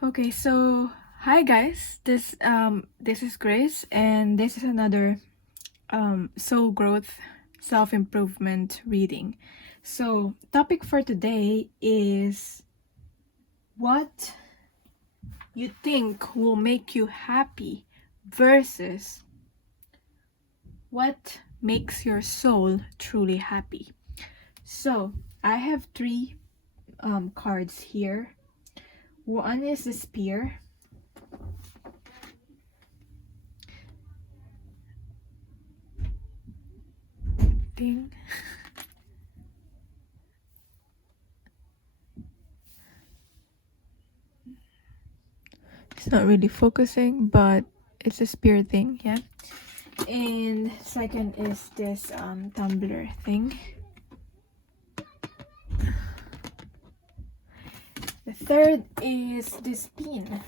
Okay, so hi guys. This is Grace, and this is another soul growth, self-improvement reading. So, topic for today is what you think will make you happy versus what makes your soul truly happy. So, I have three cards here. One is the spear. Ding. It's not really focusing, but it's a spear thing, yeah. And second is this tumbler thing. The third is this pin,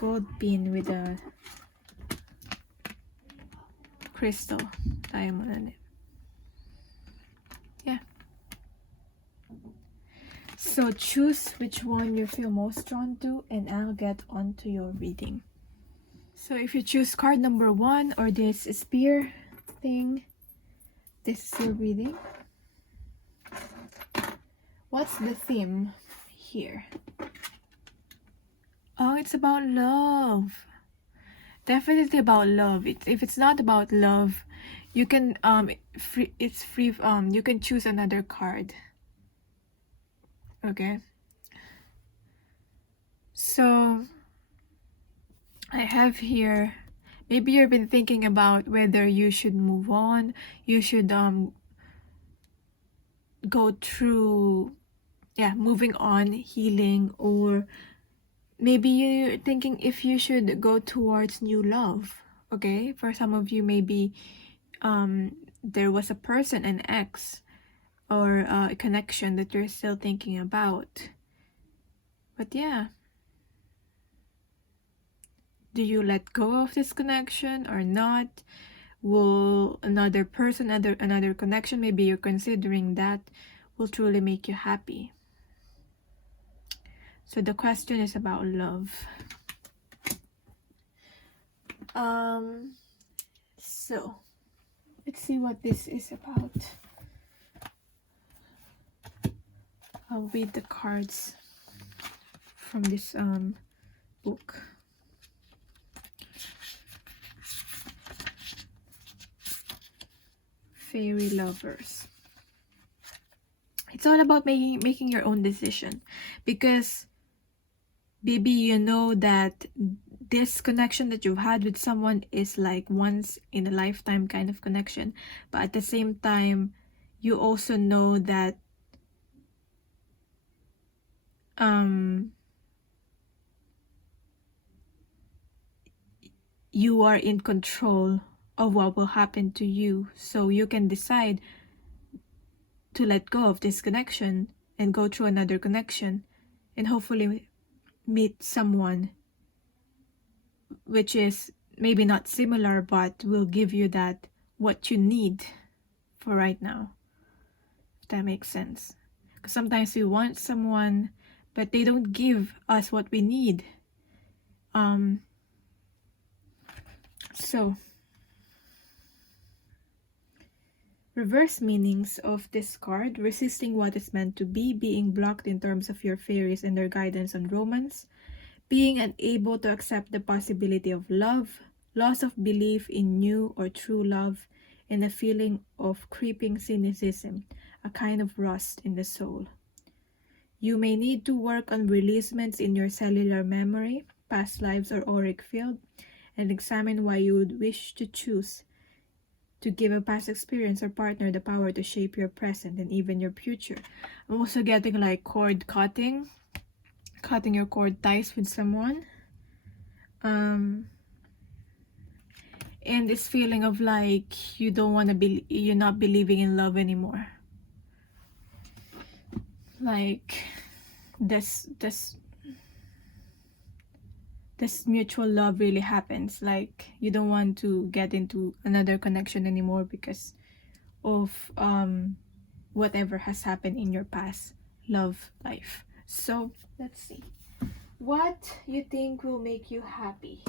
gold pin with a crystal diamond on it. Yeah. So choose which one you feel most drawn to, and I'll get on to your reading. So if you choose card number 1 or this spear thing, this is your reading. What's the theme here? Oh, it's about love. Definitely about love. If it's not about love, you can it's free. You can choose another card. Okay. So I have here, maybe you've been thinking about whether you should move on, you should go through moving on, healing, or maybe you're thinking if you should go towards new love. Okay, for some of you, maybe there was a person, an ex, or a connection that you're still thinking about. But yeah, do you let go of this connection or not? Will another person, another connection, maybe you're considering that, will truly make you happy? So the question is about love. So let's see what this is about. I'll read the cards from this book. Fairy lovers. It's all about making your own decision, because maybe you know that this connection that you've had with someone is like once in a lifetime kind of connection, but at the same time you also know that you are in control of what will happen to you, so you can decide to let go of this connection and go through another connection and hopefully meet someone which is maybe not similar but will give you that what you need for right now, if that makes sense. Because sometimes we want someone but they don't give us what we need. So reverse meanings of this card: resisting what is meant to be, being blocked in terms of your fairies and their guidance on romance, being unable to accept the possibility of love, loss of belief in new or true love, and a feeling of creeping cynicism, a kind of rust in the soul. You may need to work on releasements in your cellular memory, past lives, or auric field, and examine why you would wish to choose to give a past experience or partner the power to shape your present and even your future. I'm also getting like cord cutting your cord ties with someone, and this feeling of like you don't want to be, you're not believing in love anymore, like this mutual love really happens, like you don't want to get into another connection anymore because of whatever has happened in your past love life. So let's see. What you think will make you happy?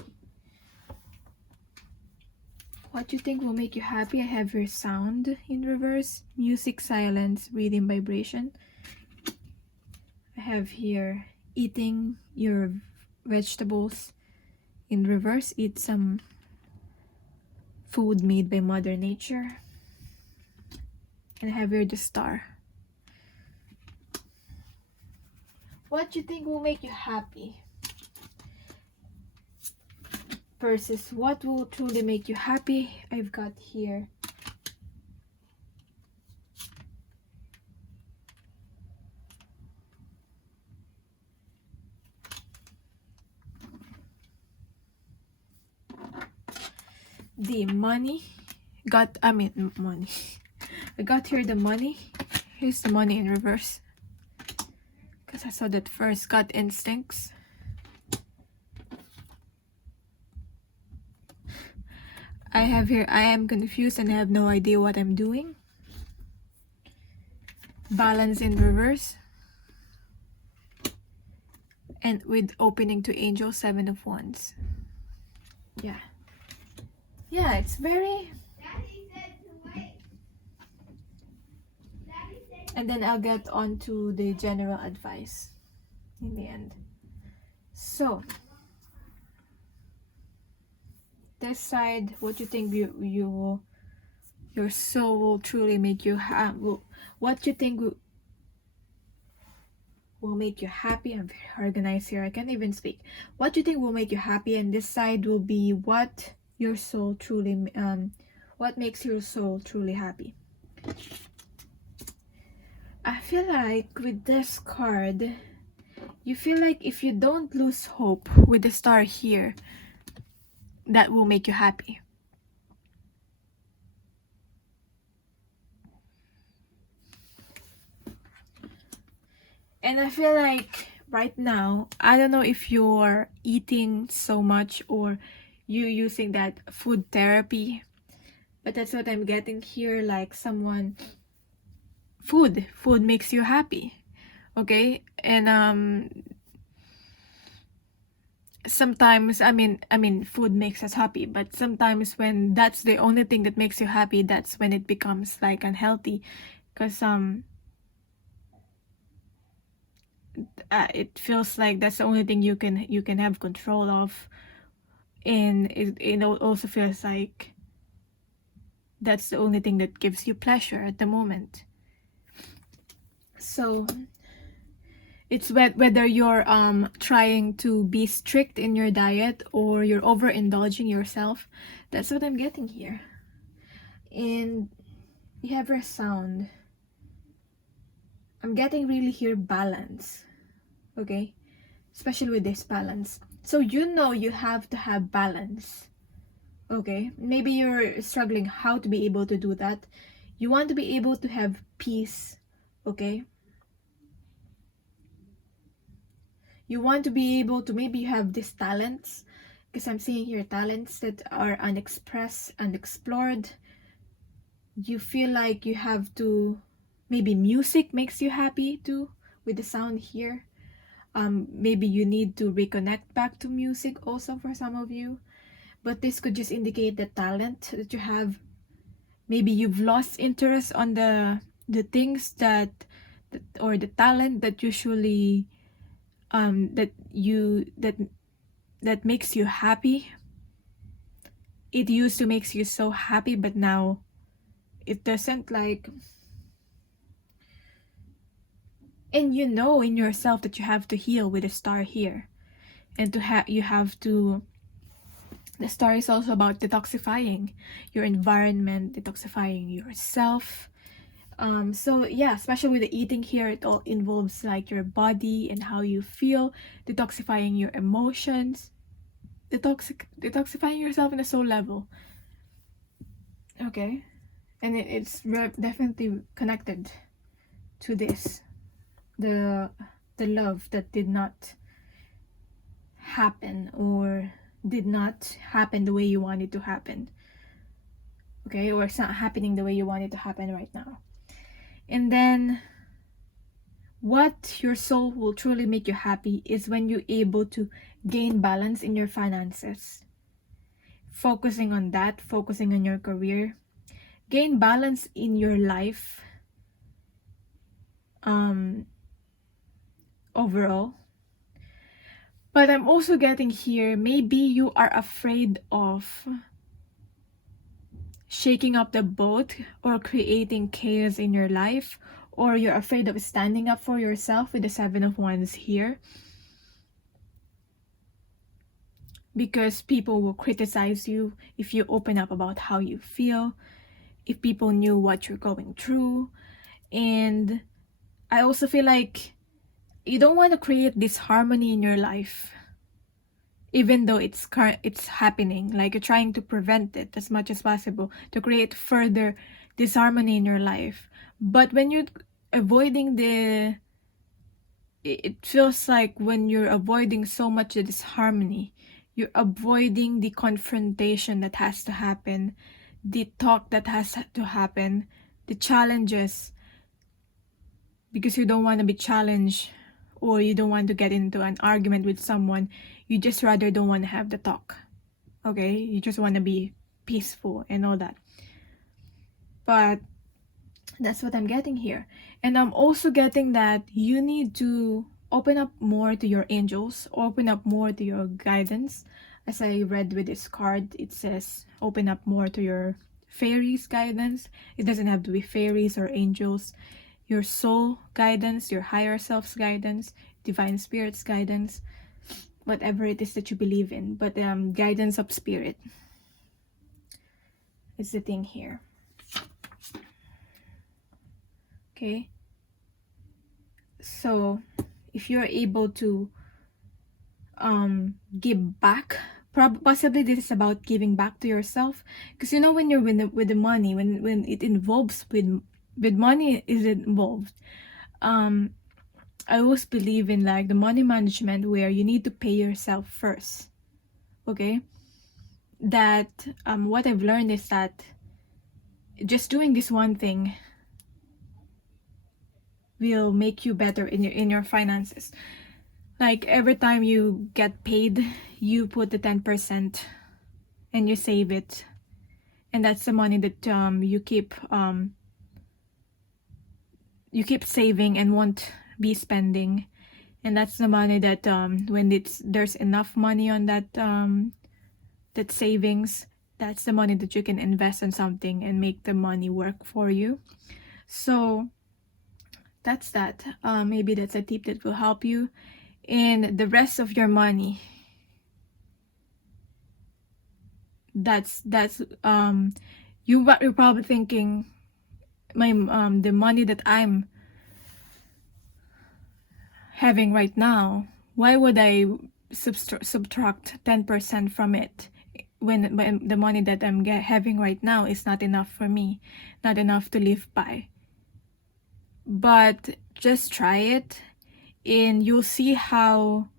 What you think will make you happy? I have your sound in reverse, music, silence, reading, vibration. I have here eating your vegetables in reverse, eat some food made by Mother Nature. And I have here the star. What you think will make you happy versus what will truly make you happy? I've got here the money. Money. I got here the money. Here's the money in reverse, because I saw that first. Gut instincts. I have here, I am confused and I have no idea what I'm doing. Balance in reverse. And with opening to angel, 7 of wands. Yeah. Yeah, it's very... And then I'll get on to the general advice in the end. So, this side, what you think your soul will truly make you happy? What you think will make you happy? I'm very organized here. I can't even speak. What you think will make you happy? And this side will be what your soul truly, what makes your soul truly happy. I feel like with this card, you feel like if you don't lose hope with the star here, that will make you happy. And I feel like right now, I don't know if you're eating so much or you using that food therapy, but that's what I'm getting here, like someone... Food makes you happy, okay? And sometimes, I mean food makes us happy, but sometimes when that's the only thing that makes you happy, that's when it becomes like unhealthy, because it feels like that's the only thing you can have control of, and it also feels like that's the only thing that gives you pleasure at the moment. So it's whether you're trying to be strict in your diet or you're overindulging yourself. That's what I'm getting here. And you have your sound. I'm getting really here balance. Okay? Especially with this balance. So you know you have to have balance. Okay? Maybe you're struggling how to be able to do that. You want to be able to have peace. Okay? You want to be able to, maybe you have these talents, because I'm seeing here talents that are unexpressed, unexplored. You feel like you have to, maybe music makes you happy too, with the sound here. Maybe you need to reconnect back to music also for some of you. But this could just indicate the talent that you have. Maybe you've lost interest on the things that or the talent that usually that makes you happy. It used to makes you so happy, but now it doesn't, like. And you know in yourself that you have to heal with a star here, and you have to. The star is also about detoxifying your environment, detoxifying yourself. So yeah, especially with the eating here, it all involves like your body and how you feel, detoxifying your emotions, detoxifying yourself in a soul level. Okay, and it's definitely connected to this, the love that did not happen or did not happen the way you want it to happen. Okay, or it's not happening the way you want it to happen right now. And then what your soul will truly make you happy is when you're able to gain balance in your finances. Focusing on that, focusing on your career, gain balance in your life overall. But I'm also getting here, maybe you are afraid of shaking up the boat or creating chaos in your life, or you're afraid of standing up for yourself with the Seven of Wands here, because people will criticize you if you open up about how you feel, if people knew what you're going through. And I also feel like you don't want to create disharmony in your life, even though it's happening. Like, you're trying to prevent it as much as possible, to create further disharmony in your life. But when you're avoiding it feels like when you're avoiding so much the disharmony, you're avoiding the confrontation that has to happen, the talk that has to happen, the challenges, because you don't want to be challenged, or you don't want to get into an argument with someone. You just rather don't want to have the talk. Okay, you just want to be peaceful and all that. But that's what I'm getting here. And I'm also getting that you need to open up more to your angels, open up more to your guidance. As I read with this card, it says open up more to your fairies guidance. It doesn't have to be fairies or angels. Your soul guidance, your higher self's guidance, divine spirit's guidance, whatever it is that you believe in. But guidance of spirit is the thing here. Okay, so if you're able to give back, possibly this is about giving back to yourself, because you know, when you're with the money, when it involves with money is involved, I always believe in like the money management where you need to pay yourself first. Okay, that what I've learned is that just doing this one thing will make you better in your finances. Like, every time you get paid, you put the 10% and you save it, and that's the money that you keep saving and won't be spending. And that's the money that when there's enough money on that that savings, that's the money that you can invest in something and make the money work for you. So that's that. Maybe that's a tip that will help you. And the rest of your money, that's you're probably thinking, the money that I'm having right now, why would I subtract 10% from it when the money that I'm having right now is not enough for me, not enough to live by? But just try it, and you'll see how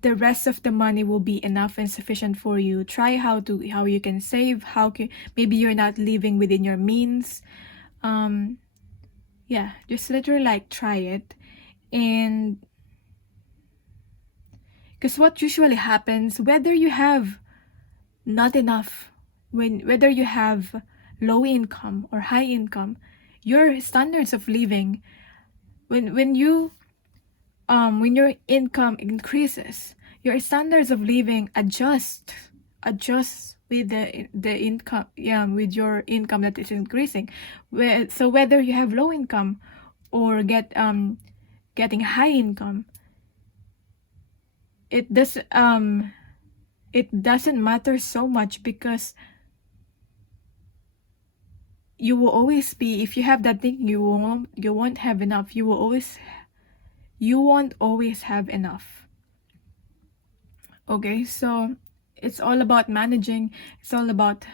the rest of the money will be enough and sufficient for you. Try how you can save, maybe you're not living within your means. Yeah, just literally like try it. And because what usually happens, whether you have not enough, whether you have low income or high income, your standards of living, when your income increases, your standards of living adjust with the income, with your income that is increasing. So whether you have low income or getting high income, it doesn't matter so much, because you will always be, if you have that thing, you won't have enough. You won't always have enough. Okay, so it's all about managing. It's all about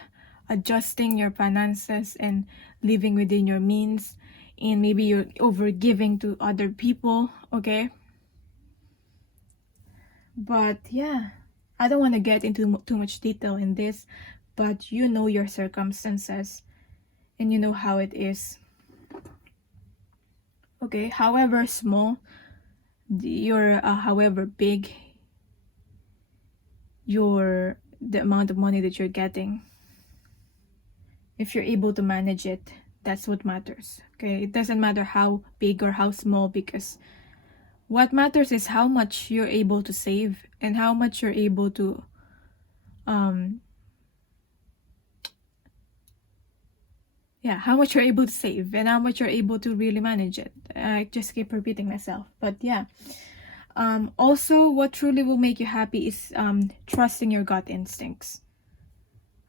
adjusting your finances and living within your means. And maybe you're over giving to other people. Okay, but yeah, I don't want to get into too much detail in this, but you know your circumstances, and you know how it is. Okay, however small however big the amount of money that you're getting, if you're able to manage it, that's what matters. Okay, it doesn't matter how big or how small, because what matters is how much you're able to save and how much you're able to how much you're able to save and how much you're able to really manage it. I just keep repeating myself, but yeah. Also, what truly will make you happy is trusting your gut instincts.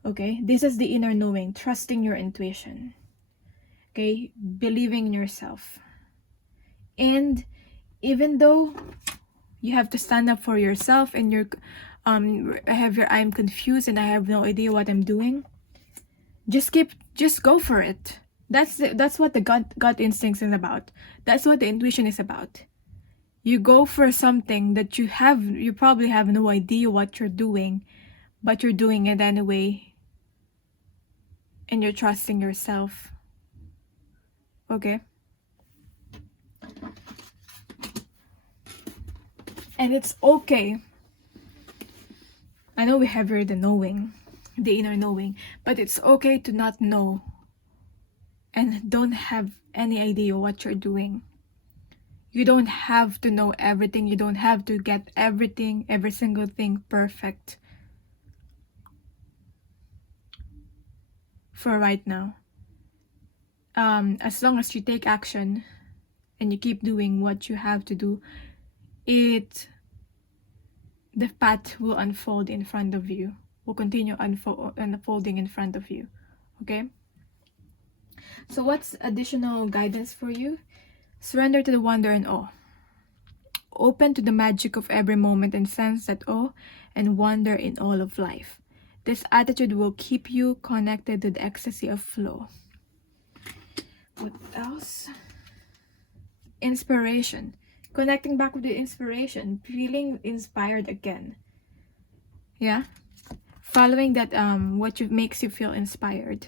Okay, this is the inner knowing, trusting your intuition. Okay, believing in yourself. And even though you have to stand up for yourself and I'm confused and I have no idea what I'm doing, just go for it. That's what the gut instinct is about. That's what the intuition is about. You go for something that you probably have no idea what you're doing, but you're doing it anyway, and you're trusting yourself. Okay? And it's okay. I know we have heard the knowing, the inner knowing, but it's okay to not know and don't have any idea what you're doing. You don't have to know everything. You don't have to get everything, every single thing perfect for right now. As long as you take action and you keep doing what you have to do, the path will unfold in front of you, will continue unfolding in front of you. Okay? So what's additional guidance for you? Surrender to the wonder and awe. Open to the magic of every moment and sense that awe and wonder in all of life. This attitude will keep you connected to the ecstasy of flow. What else? Inspiration. Connecting back with the inspiration. Feeling inspired again. Yeah? Following that, what makes you feel inspired.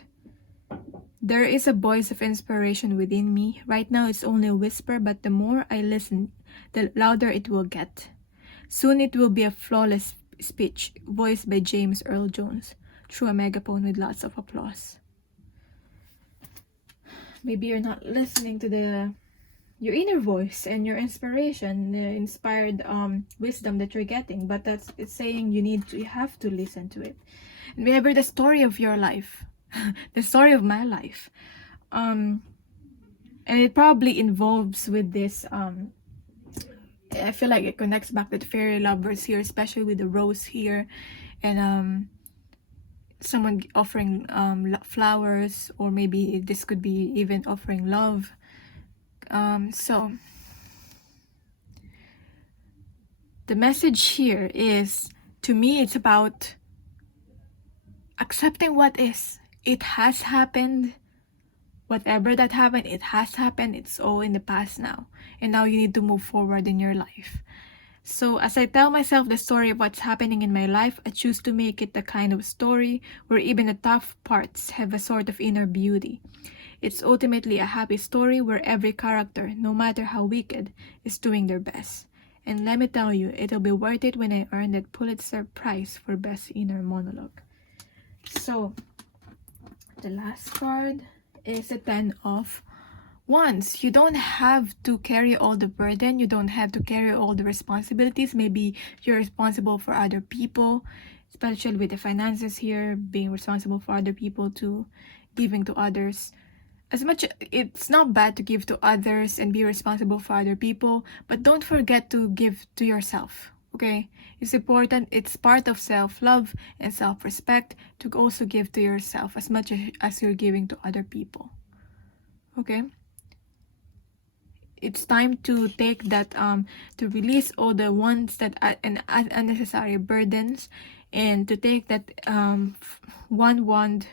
There is a voice of inspiration within me. Right now it's only a whisper, but the more I listen, the louder it will get. Soon it will be a flawless speech, voiced by James Earl Jones, through a megaphone with lots of applause. Maybe you're not listening to your inner voice and your inspiration, the inspired wisdom that you're getting, but it's saying you have to listen to it. And remember the story of your life. The story of my life, and it probably involves with this. I feel like it connects back to the fairy lovers here, especially with the rose here, and someone offering flowers, or maybe this could be even offering love. So the message here is, to me, it's about accepting what is. It has happened. Whatever that happened, it has happened. It's all in the past now. And now you need to move forward in your life. So as I tell myself the story of what's happening in my life, I choose to make it the kind of story where even the tough parts have a sort of inner beauty. It's ultimately a happy story where every character, no matter how wicked, is doing their best. And let me tell you, it'll be worth it when I earn that Pulitzer Prize for Best Inner Monologue. So the last card is the 10 of Wands. You don't have to carry all the burden. You don't have to carry all the responsibilities. Maybe you're responsible for other people, especially with the finances here, being responsible for other people, to giving to others. It's not bad to give to others and be responsible for other people, but don't forget to give to yourself. Okay, it's important. It's part of self-love and self-respect to also give to yourself as much as you're giving to other people. Okay, it's time to take that to release all the ones that are unnecessary burdens, and to take that one wand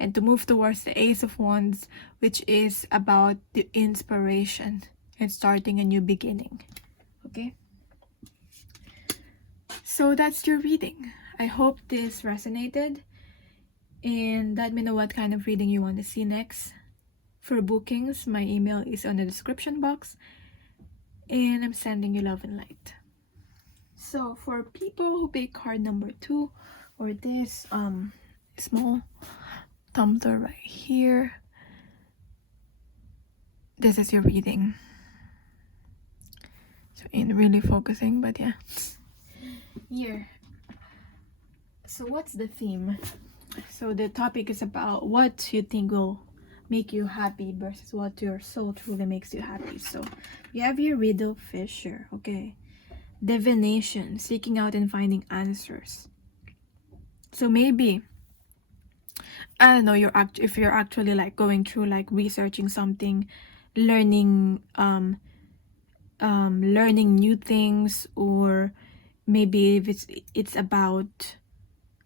and to move towards the Ace of Wands, which is about the inspiration and starting a new beginning. Okay, so that's your reading. I hope this resonated. and let me know what kind of reading you want to see next. For bookings, my email is on the description box, and I'm sending you love and light. So for people who pick card number 2, or this small tumbler right here, this is your reading. So ain't really focusing, but yeah. Here. So what's the theme? So the topic is about what you think will make you happy versus what your soul truly makes you happy. So you have your riddle fisher, okay? Divination, seeking out and finding answers. So maybe, I don't know, if you're actually like going through like researching something, learning learning new things, or maybe if it's about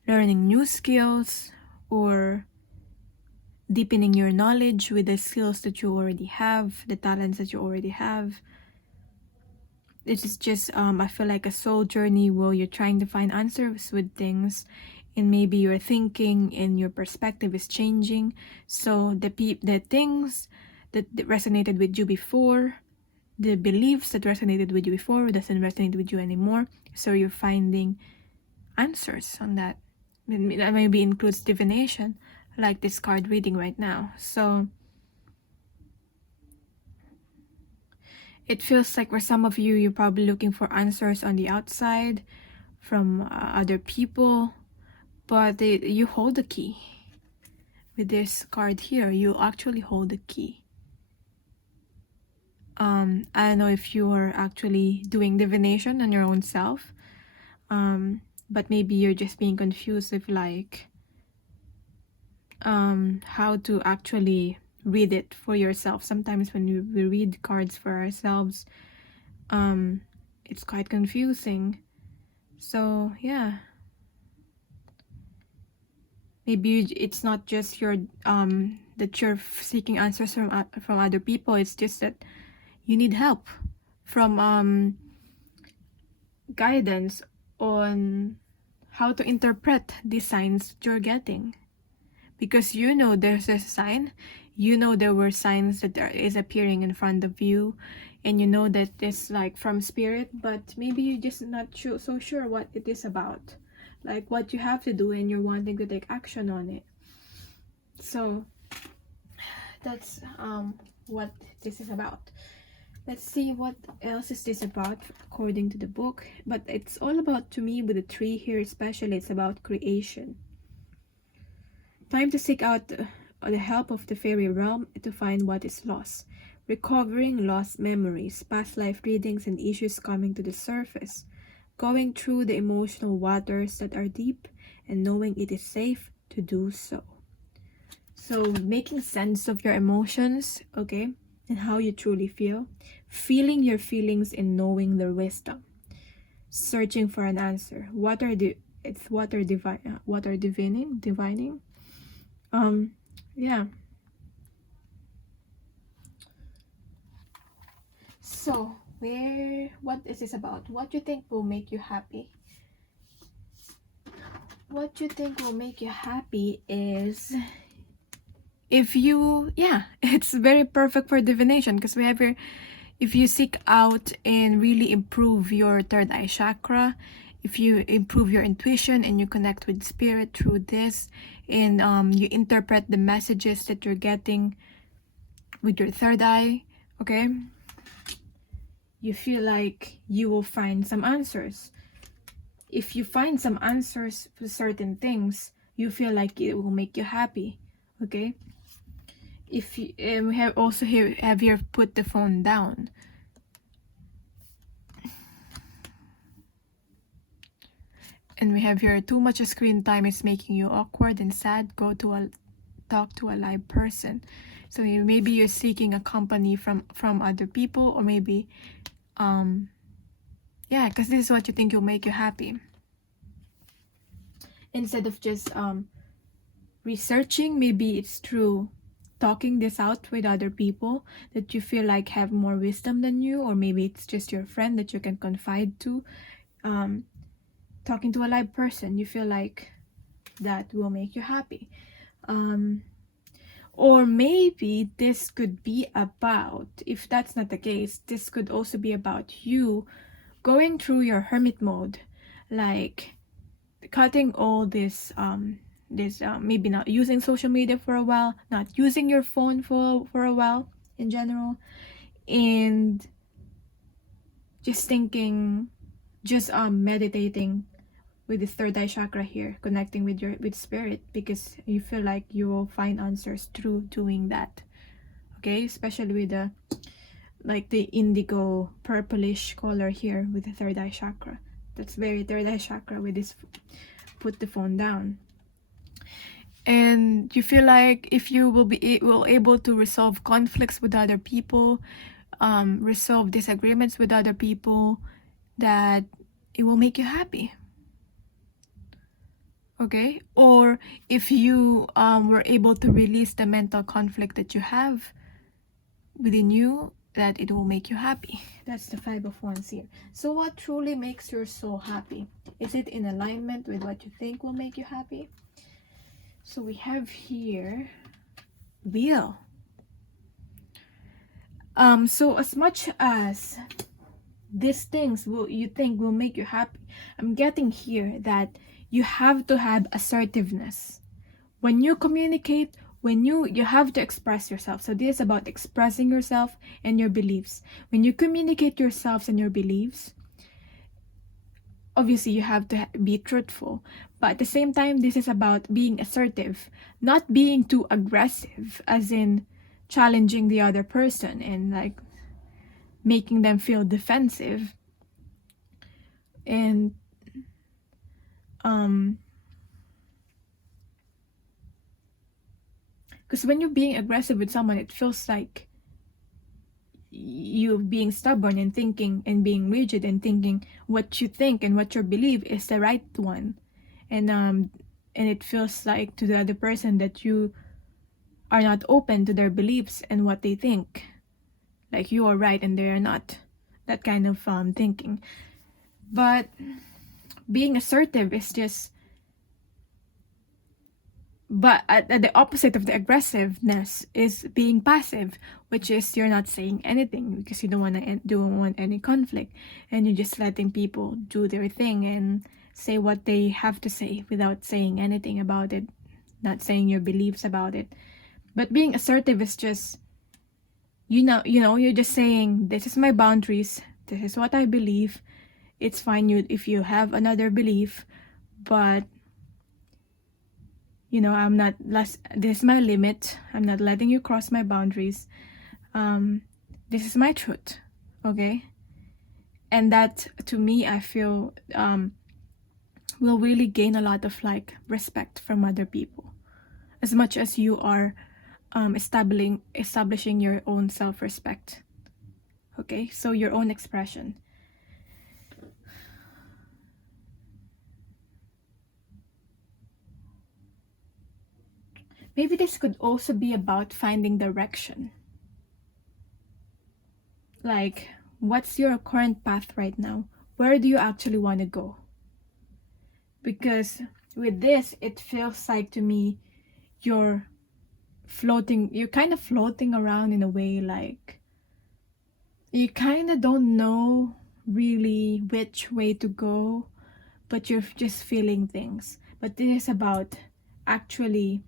learning new skills or deepening your knowledge with the skills that you already have, the talents that you already have. This is just I feel like a soul journey where you're trying to find answers with things, and maybe your thinking and your perspective is changing. So the things that resonated with you before, the beliefs that resonated with you before doesn't resonate with you anymore. So you're finding answers on that. That maybe includes divination, like this card reading right now. So it feels like for some of you, you're probably looking for answers on the outside from other people, but you hold the key. With this card here, you actually hold the key. I don't know if you are actually doing divination on your own self, but maybe you're just being confused with like how to actually read it for yourself. Sometimes when we read cards for ourselves, it's quite confusing. So yeah, maybe it's not just your that you're seeking answers from other people. It's just that you need help from guidance on how to interpret the signs that you're getting, because you know there's a sign, you know there were signs that is appearing in front of you, and you know that it's like from spirit, but maybe you're just not so sure what it is about, like what you have to do, and you're wanting to take action on it. So that's what this is about. Let's see what else is this about according to the book. But it's all about, to me, with the tree here especially, it's about creation. Time to seek out the help of the fairy realm to find what is lost. Recovering lost memories, past life readings, and issues coming to the surface. Going through the emotional waters that are deep and knowing it is safe to do so. So making sense of your emotions, okay, and how you truly feel. Feeling your feelings and knowing their wisdom. Searching for an answer. Water divining. Yeah. So what is this about? What you think will make you happy? What you think will make you happy is, if you, it's very perfect for divination, because we have here, if you seek out and really improve your third eye chakra, if you improve your intuition and you connect with spirit through this, and you interpret the messages that you're getting with your third eye, okay, you feel like you will find some answers. If you find some answers for certain things, you feel like it will make you happy, okay? If you, we have also here, have here put the phone down. And we have here, too much screen time is making you awkward and sad. Go to talk to a live person. So maybe you're seeking a company from other people, or maybe because this is what you think will make you happy, instead of just researching. Maybe it's through talking this out with other people that you feel like have more wisdom than you, or maybe it's just your friend that you can confide to. Talking to a live person, you feel like that will make you happy. Or maybe this could be about, if that's not the case, this could also be about you going through your hermit mode, like cutting all this maybe not using social media for a while, not using your phone for a while in general, and just thinking, just meditating with the third eye chakra here, connecting with spirit, because you feel like you will find answers through doing that. Okay, especially with the like the indigo purplish color here with the third eye chakra. That's very third eye chakra with this put the phone down. And you feel like if you will be able to resolve conflicts with other people, resolve disagreements with other people, that it will make you happy. Okay, or if you were able to release the mental conflict that you have within you, that it will make you happy. That's the Five of Wands here. So what truly makes your soul happy? Is it in alignment with what you think will make you happy? So we have here Wheel. So as much as these things you think will make you happy, I'm getting here that you have to have assertiveness. When you communicate, when you have to express yourself. So this is about expressing yourself and your beliefs. When you communicate yourselves and your beliefs, obviously you have to be truthful. But at the same time, this is about being assertive, not being too aggressive, as in challenging the other person and like making them feel defensive. And because when you're being aggressive with someone, it feels like you being stubborn and thinking and being rigid and thinking what you think and what you believe is the right one. And it feels like to the other person that you are not open to their beliefs and what they think. Like you are right and they are not. That kind of thinking. But being assertive is just, but at the opposite of the aggressiveness is being passive, which is you're not saying anything because you don't want any conflict, and you're just letting people do their thing and say what they have to say without saying anything about it, not saying your beliefs about it. But being assertive is just, you're just saying, this is my boundaries, this is what I believe. It's fine if you have another belief, but I'm not this is my limit. I'm not letting you cross my boundaries. This is my truth. Okay? And that, to me, I feel will really gain a lot of like respect from other people, as much as you are establishing your own self-respect. Okay? So your own expression. Maybe this could also be about finding direction. Like, what's your current path right now? Where do you actually want to go? Because with this, it feels like to me you're kind of floating around in a way, like you kind of don't know really which way to go, but you're just feeling things. But this is about actually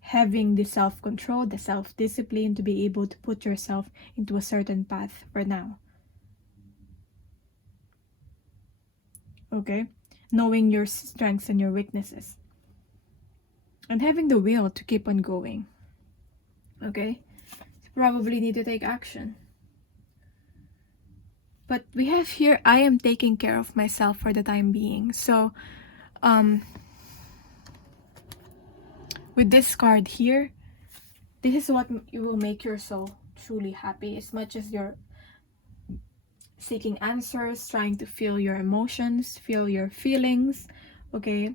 having the self-control, the self-discipline to be able to put yourself into a certain path for now. Okay? Knowing your strengths and your weaknesses. And having the will to keep on going. Okay? You probably need to take action. But we have here, I am taking care of myself for the time being. So, with this card here, this is what will make your soul truly happy. As much as you're seeking answers, trying to feel your emotions, feel your feelings, okay?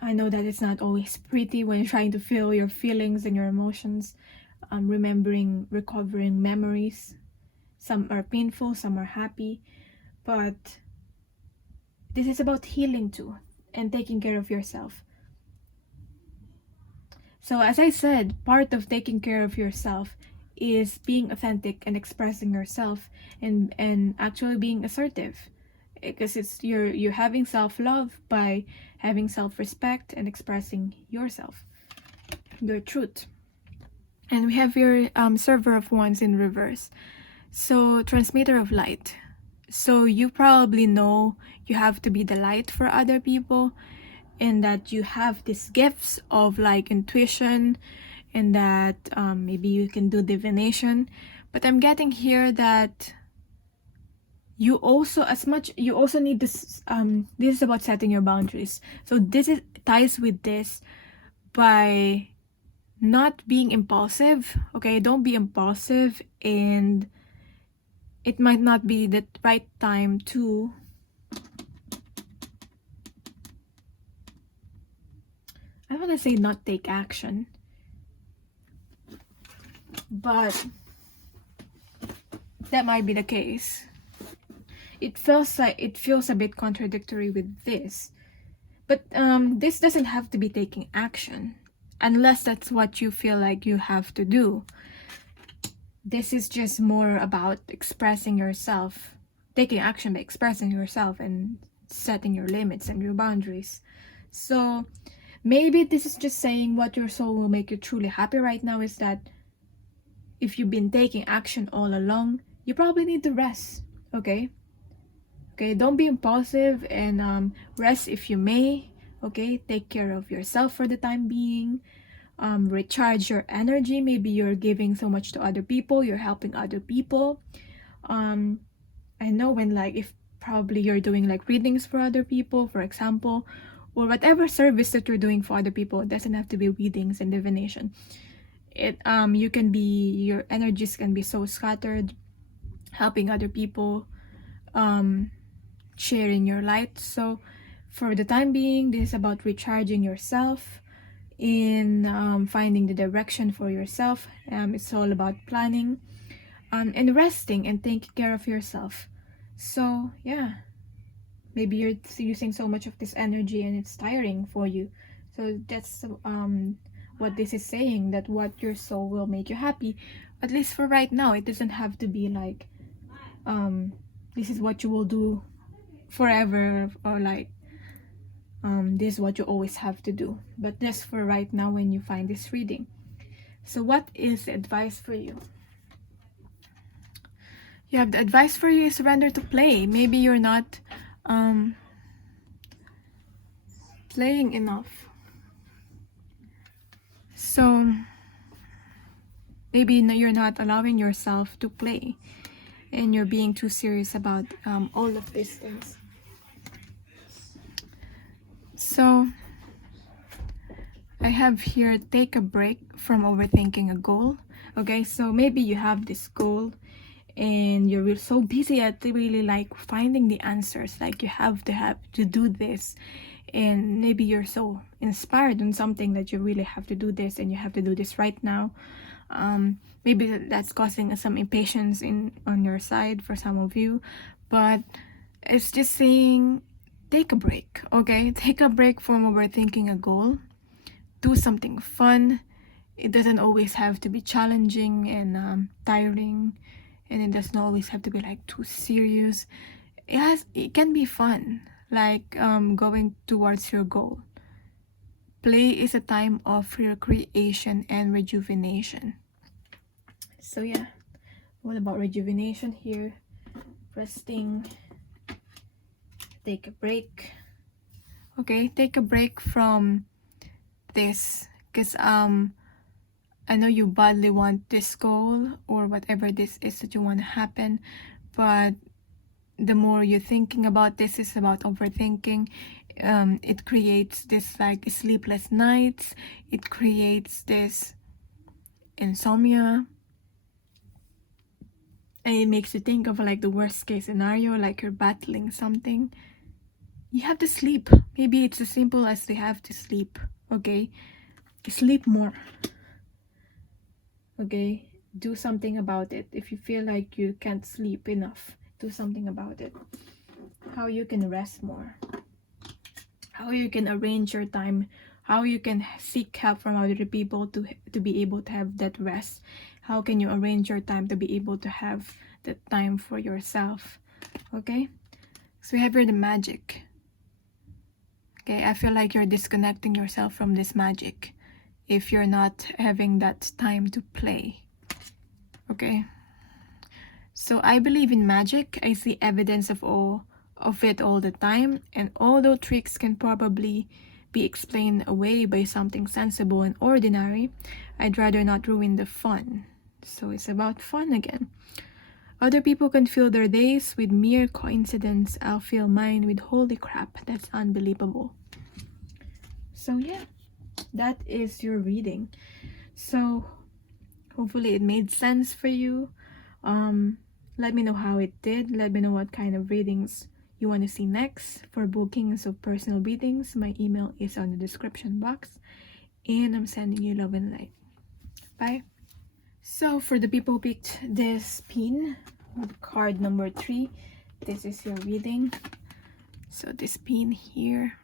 I know that it's not always pretty when you're trying to feel your feelings and your emotions, recovering memories. Some are painful, some are happy, but this is about healing too, and taking care of yourself. So as I said, part of taking care of yourself is being authentic and expressing yourself, and actually being assertive, because it's you're having self-love by having self-respect and expressing yourself, your truth. And we have your server of wands in reverse, so transmitter of light. So you probably know you have to be the light for other people, and that you have these gifts of like intuition, and that maybe you can do divination. But I'm getting here that you also, as much, you also need this, this is about setting your boundaries. So this is ties with this, by not being impulsive. Okay, don't be impulsive, and it might not be the right time to I don't want to say not take action, but that might be the case. It feels a bit contradictory with this, but this doesn't have to be taking action unless that's what you feel like you have to do. This is just more about expressing yourself, taking action by expressing yourself and setting your limits and your boundaries. So maybe this is just saying what your soul will make you truly happy right now is that if you've been taking action all along, you probably need to rest. Okay, don't be impulsive, and rest if you may. Okay, take care of yourself for the time being. Recharge your energy. Maybe you're giving so much to other people, you're helping other people. I know when, like, if probably you're doing like readings for other people, for example, or whatever service that you're doing for other people. It doesn't have to be readings and divination. You can be, your energies can be so scattered, helping other people, sharing your light. So for the time being, this is about recharging yourself, in finding the direction for yourself. It's all about planning, and resting and taking care of yourself. So yeah, maybe you're using so much of this energy and it's tiring for you. So that's what this is saying, that what your soul will make you happy, at least for right now. It doesn't have to be like this is what you will do forever, or like this is what you always have to do, but just for right now when you find this reading. So what is the advice for you? You have the advice for you is surrender to play. Maybe you're not playing enough, so maybe you're not allowing yourself to play, and you're being too serious about all of these things. So I have here, take a break from overthinking a goal. Okay, so maybe you have this goal and you're so busy at really like finding the answers, like you have to do this, and maybe you're so inspired on something that you really have to do this, and you have to do this right now. Maybe that's causing some impatience on your side for some of you, but it's just saying, take a break. Okay, take a break from overthinking a goal. Do something fun. It doesn't always have to be challenging and tiring, and it doesn't always have to be like too serious. It can be fun, like going towards your goal. Play is a time of recreation and rejuvenation. So yeah, what about rejuvenation here? Resting, take a break. Okay, take a break from this, because I know you badly want this goal or whatever this is that you want to happen, but the more you're thinking about this, is about overthinking. It creates this like sleepless nights. It creates this insomnia, and it makes you think of like the worst case scenario, like you're battling something. You have to sleep. Maybe it's as simple as they have to sleep. Okay, sleep more. Okay, do something about it. If you feel like you can't sleep enough, do something about it. How you can rest more, how you can arrange your time, how you can seek help from other people to be able to have that rest. How can you arrange your time to be able to have that time for yourself? Okay, so we have here the magic. Okay, I feel like you're disconnecting yourself from this magic if you're not having that time to play. Okay, so I believe in magic. I see evidence of it all the time, and although tricks can probably be explained away by something sensible and ordinary, I'd rather not ruin the fun. So it's about fun again. Other people can fill their days with mere coincidence. I'll fill mine with holy crap. That's unbelievable. So yeah, that is your reading. So hopefully it made sense for you. Let me know how it did. Let me know what kind of readings you want to see next. For bookings of personal readings, my email is on the description box, and I'm sending you love and light. Bye. So for the people who picked this pin, card number 3, this is your reading. So this pin here,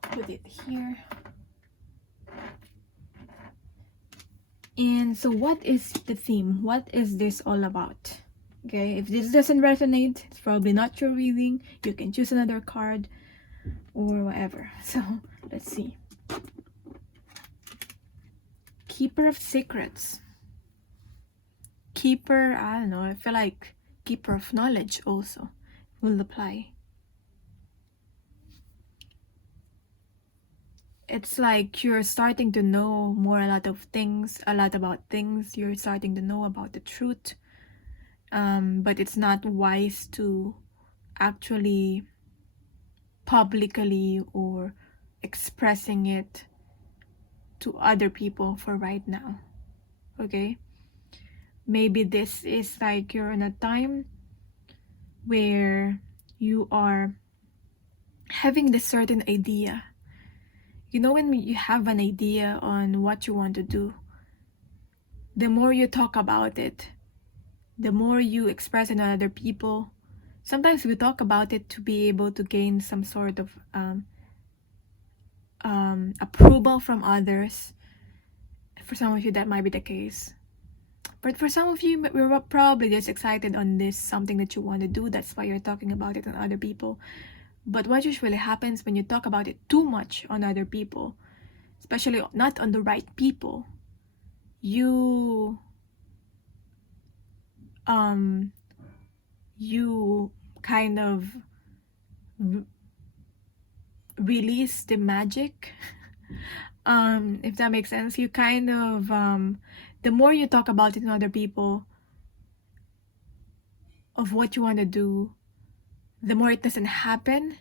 put it here. And so what is the theme? What is this all about? Okay, if this doesn't resonate, it's probably not your reading. You can choose another card or whatever. So let's see. Keeper of Secrets. Keeper, I don't know, I feel like Keeper of Knowledge also will apply. It's like you're starting to know a lot about things. You're starting to know about the truth. But it's not wise to actually publicly or expressing it to other people for right now. Okay, maybe this is like you're in a time where you are having this certain idea. You know, when you have an idea on what you want to do, the more you talk about it, the more you express it to other people. Sometimes we talk about it to be able to gain some sort of approval from others. For some of you, that might be the case. But for some of you, we're probably just excited on this, something that you want to do. That's why you're talking about it on other people. But what usually happens when you talk about it too much on other people, especially not on the right people, you kind of release the magic. If that makes sense, you kind of the more you talk about it in other people of what you want to do, the more it doesn't happen.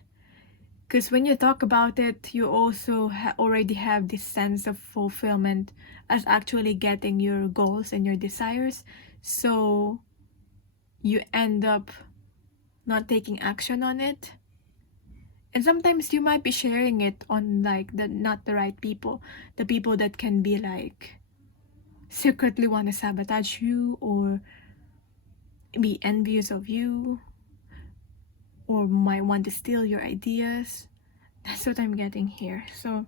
Because when you talk about it, you also already have this sense of fulfillment as actually getting your goals and your desires. So you end up not taking action on it. And sometimes you might be sharing it on like not the right people, the people that can be like secretly want to sabotage you or be envious of you or might want to steal your ideas. That's what I'm getting here. So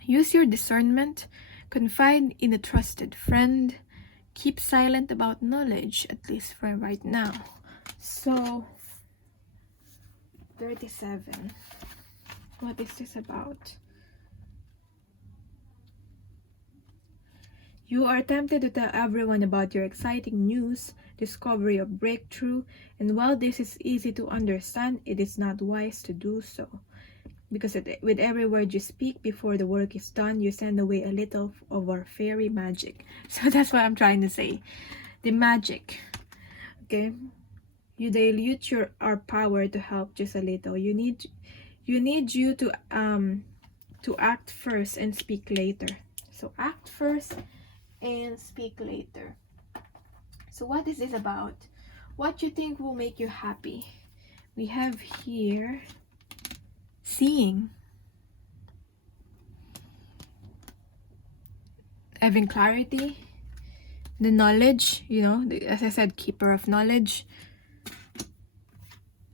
use your discernment, confide in a trusted friend, keep silent about knowledge, at least for right now. So 37. What is this about? You are tempted to tell everyone about your exciting news, discovery, or breakthrough, and while this is easy to understand, it is not wise to do so. Because with every word you speak before the work is done, you send away a little of our fairy magic. So that's what I'm trying to say. The magic. Okay? You dilute our power to help just a little. You need you to act first and speak later. So act first and speak later. So what is this about? What you think will make you happy? We have here seeing, having clarity, the knowledge, you know, as I said, keeper of knowledge.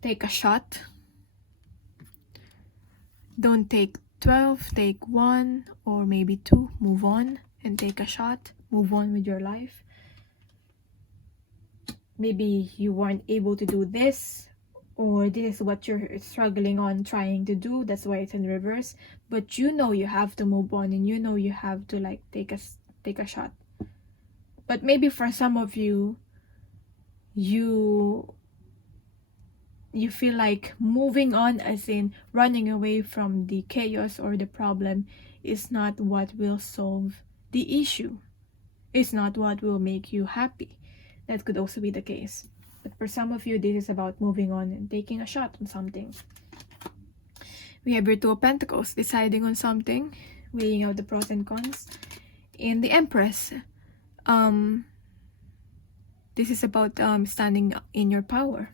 Take a shot. Don't take 12, take 1 or maybe 2. Move on and take a shot. Move on with your life. Maybe you weren't able to do this, or this is what you're struggling on trying to do. That's why it's in reverse. But you know you have to move on, and you know you have to like take a shot. But maybe for some of you, you feel like moving on, as in running away from the chaos or the problem, is not what will solve the issue. It's not what will make you happy. That could also be the case. But for some of you, this is about moving on and taking a shot on something. We have your Two of Pentacles, deciding on something, weighing out the pros and cons. In the Empress, this is about standing in your power,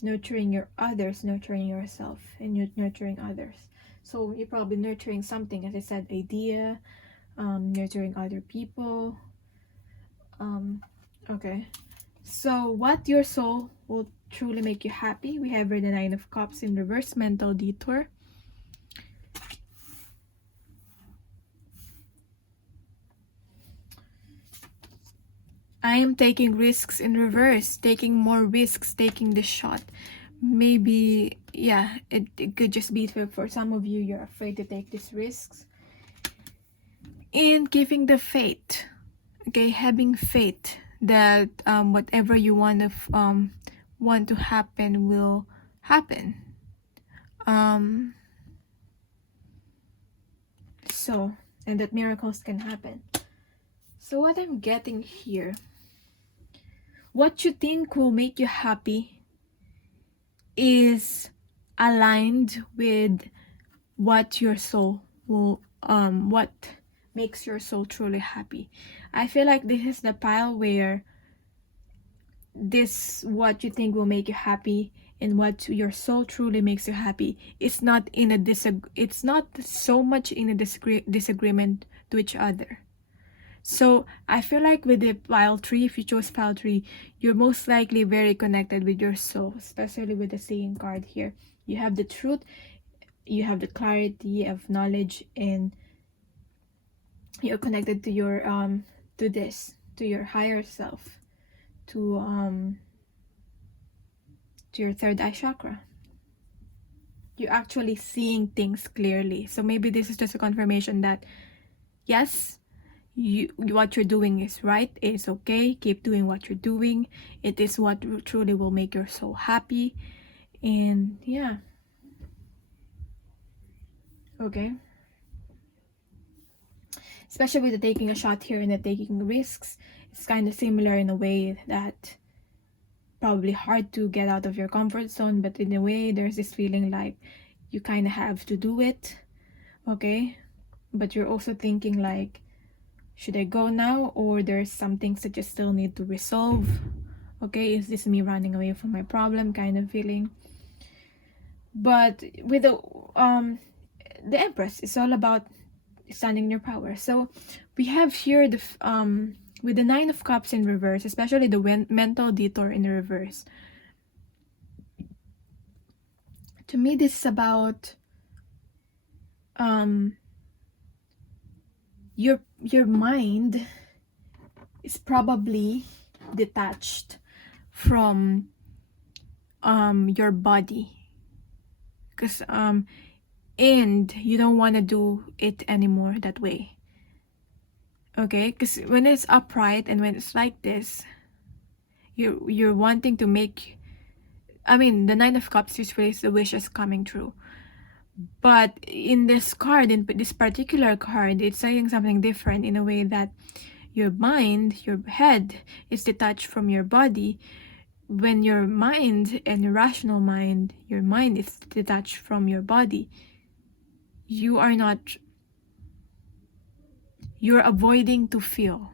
nurturing your others, nurturing yourself, and nurturing others. So you're probably nurturing something, as I said, idea, nurturing other people. Okay, so what your soul will truly make you happy. We have the Nine of Cups in reverse, mental detour. I am taking risks in reverse, taking more risks, taking the shot. Maybe, yeah, it could just be for some of you, you're afraid to take these risks. And giving the faith, okay, having faith that whatever you want to happen will happen. So, and that miracles can happen. So what I'm getting here, what you think will make you happy is aligned with what your soul will, what makes your soul truly happy. I feel like this is the pile where this, what you think will make you happy and what your soul truly makes you happy, it's not in a it's not so much in a disagreement to each other. So I feel like with the pile 3, if you chose pile 3, you're most likely very connected with your soul, especially with the Seeing card here. You have the truth, you have the clarity of knowledge, and you're connected to your to your higher self, to your third eye chakra. You're actually seeing things clearly. So maybe this is just a confirmation that yes, what you're doing is right. It's okay. Keep doing what you're doing. It is what truly will make your soul happy. And yeah, okay. Especially with the taking a shot here and the taking risks, it's kind of similar in a way that probably hard to get out of your comfort zone, but in a way there's this feeling like you kind of have to do it, okay? But you're also thinking like, should I go now, or there's some things that you still need to resolve, okay? Is this me running away from my problem kind of feeling? But with the Empress, it's all about standing in your power. So we have here the with the Nine of Cups in reverse, especially the mental detour in reverse. To me, this is about your mind is probably detached from your body, because and you don't want to do it anymore that way, okay? Because when it's upright and when it's like this, you're wanting to make, I mean, the Nine of Cups usually is the wishes coming true, but in this card, in this particular card, it's saying something different in a way that your mind, your head is detached from your body. When your mind and your rational mind, your mind is detached from your body, you're avoiding to feel,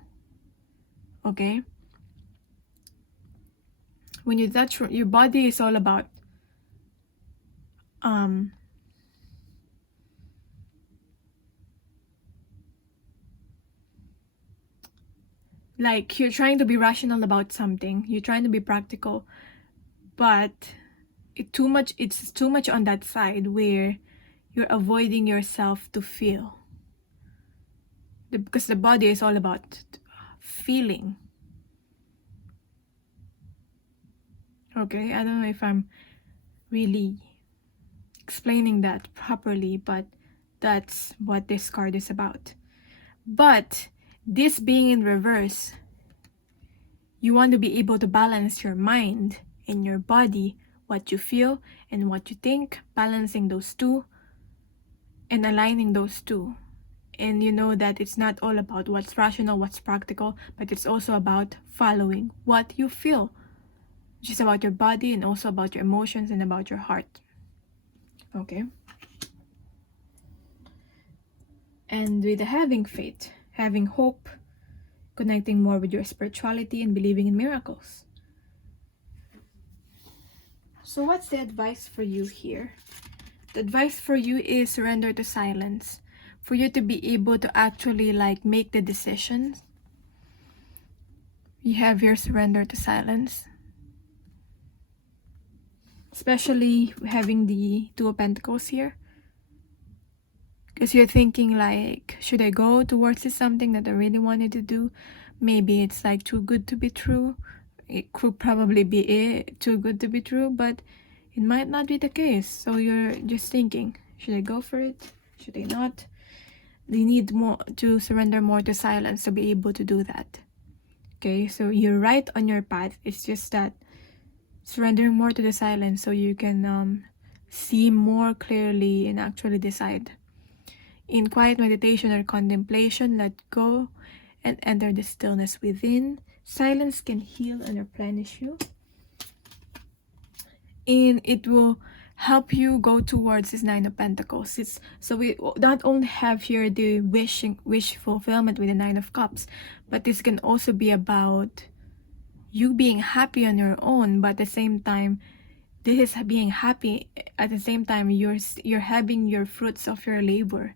okay? When you touch your body, is all about like you're trying to be rational about something, you're trying to be practical, but it's too much on that side where you're avoiding yourself to feel. Because the body is all about feeling. Okay, I don't know if I'm really explaining that properly, but that's what this card is about. But this being in reverse, you want to be able to balance your mind and your body, what you feel and what you think, balancing those two and aligning those two. And you know that it's not all about what's rational, what's practical, but it's also about following what you feel, which is about your body and also about your emotions and about your heart. Okay. And with having faith, having hope, connecting more with your spirituality and believing in miracles. So what's the advice for you here? The advice for you is surrender to silence. For you to be able to actually make the decisions. You have your surrender to silence. Especially having the Two of Pentacles here. Because you're thinking should I go towards this something that I really wanted to do? Maybe it's too good to be true. It could probably be too good to be true, but it might not be the case. So you're just thinking, should I go for it? Should I not? You need more to surrender more to silence to be able to do that. Okay, so you're right on your path. It's just that surrendering more to the silence so you can see more clearly and actually decide. In quiet meditation or contemplation, let go and enter the stillness within. Silence can heal and replenish you. And it will help you go towards this Nine of Pentacles. So we not only have here the wish fulfillment with the Nine of Cups, but this can also be about you being happy on your own, but at the same time, this is being happy at the same time you're having your fruits of your labor.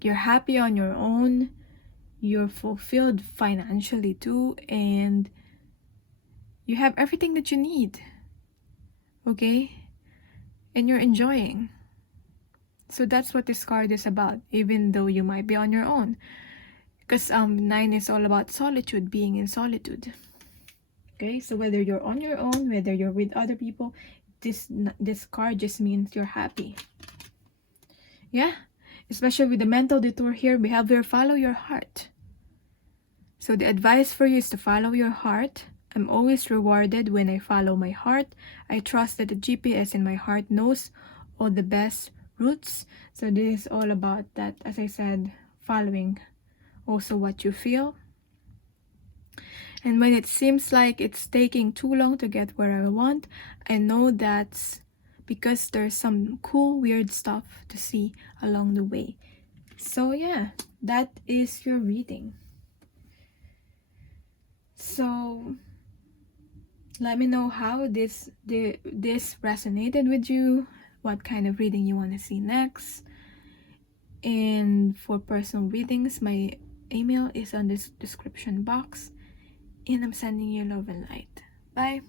You're happy on your own, you're fulfilled financially too, and you have everything that you need. Okay? And you're enjoying. So that's what this card is about, even though you might be on your own. Because 9 is all about solitude, being in solitude. Okay, so whether you're on your own, whether you're with other people, this card just means you're happy. Yeah, especially with the mental detour here, we have here follow your heart. So the advice for you is to follow your heart. I'm always rewarded when I follow my heart. I trust that the GPS in my heart knows all the best routes. So this is all about that, as I said, following also what you feel. And when it seems like it's taking too long to get where I want, I know that's because there's some cool, weird stuff to see along the way. So yeah, that is your reading. So let me know how this resonated with you, what kind of reading you want to see next. And for personal readings, my email is on this description box. And I'm sending you love and light. Bye.